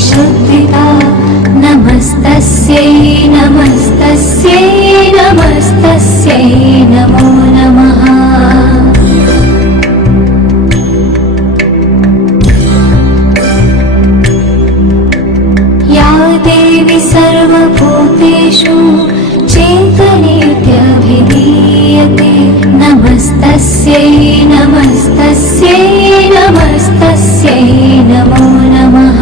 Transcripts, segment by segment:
शुद्धिता नमस्तस्यै नमस्तस्यै नमस्तस्यै नमो नमः। या देवी सर्वभूतेषु चेतनेत्यभिधीयते नमस्तस्यै नमस्तस्यै नमस्तस्यै नमो नमः।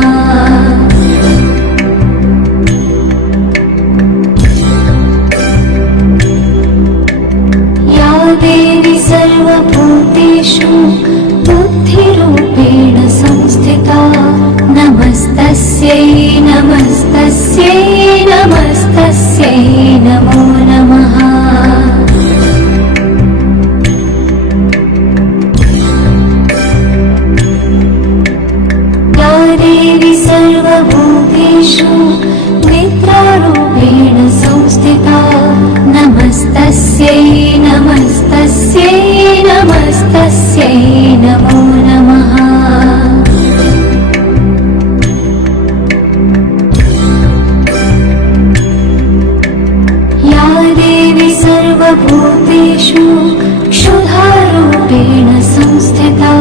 या देवी सर्वभूतेषु बुद्धिरूपेण संस्थिता नमस्तस्यै नमस्तस्यै नमस्तस्यै नमो नमः। या देवी सर्वभूतेषु निद्रारूपेण संस्थिता नमस्तस्यै नमस्तस्यै नमस्तस्यै नमो नमः। या देवी सर्वभूतेषु क्षुधारूपेण संस्थिता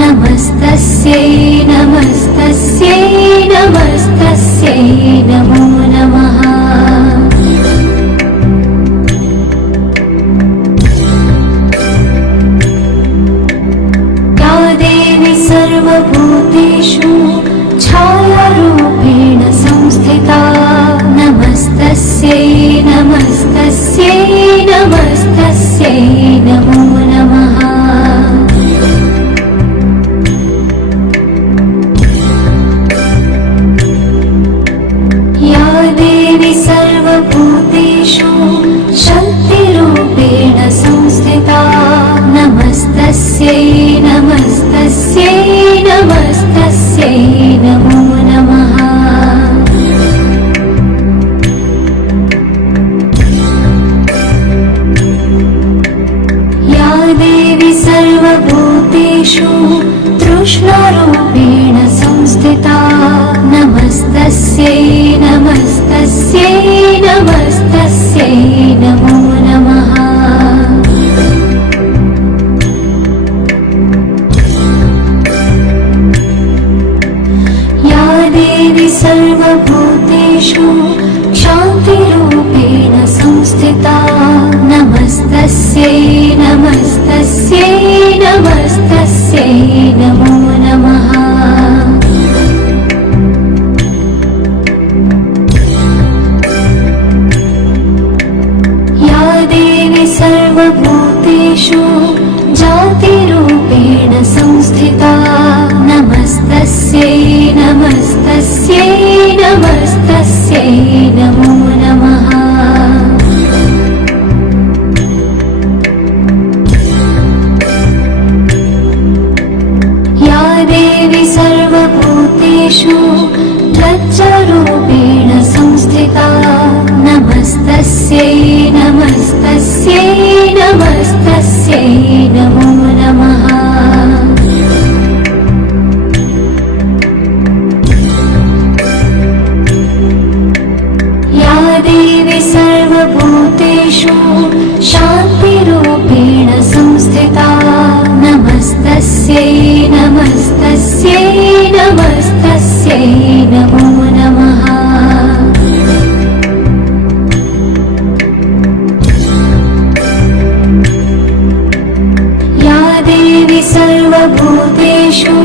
नमस्तस्यै नमस्तस्यै नमस्तस्यै नमो नमः। या देवी सर्वभूतेषु छायारूपेण संस्थिता नमस्तस्यै नमस्तस्यै नमस्तस्यै नमो नमः। या देवी सर्वभूतेषु शक्तिरूपेण संस्थिता नमस्तस्यै नमस्तस्यै नमस्तस्यै नमो नमः। या देवी सर्वभूतेषु तृष्णारूपेण संस्थिता नमस्तस्यै नमस्तस्यै नमस्तस्यै नमो नमः। या देवी सर्वभूतेषु शान्तिरूपेण संस्थिता नमस्तस्यै नमस्तस्यै नमस्तस्यै नमो नमः। या देवी सर्वभूतेषु जातिरूपेण संस्थिता नमस्तस्यै नमस्तस्यै नमस्तस्यै नमो नमः। या देवी सर्वभूतेषु लज्जारूपेण संस्थिता नमस्तस्यै नमस्तस्यै नमस्तस्यै नमो नमः। या देवी सर्वभूतेषु शान्तिरूपेण संस्थिता नमस्तस्यै नमस्तस्यै नमस्तस्यै नमो नमः। या देवी सर्वभूतेषु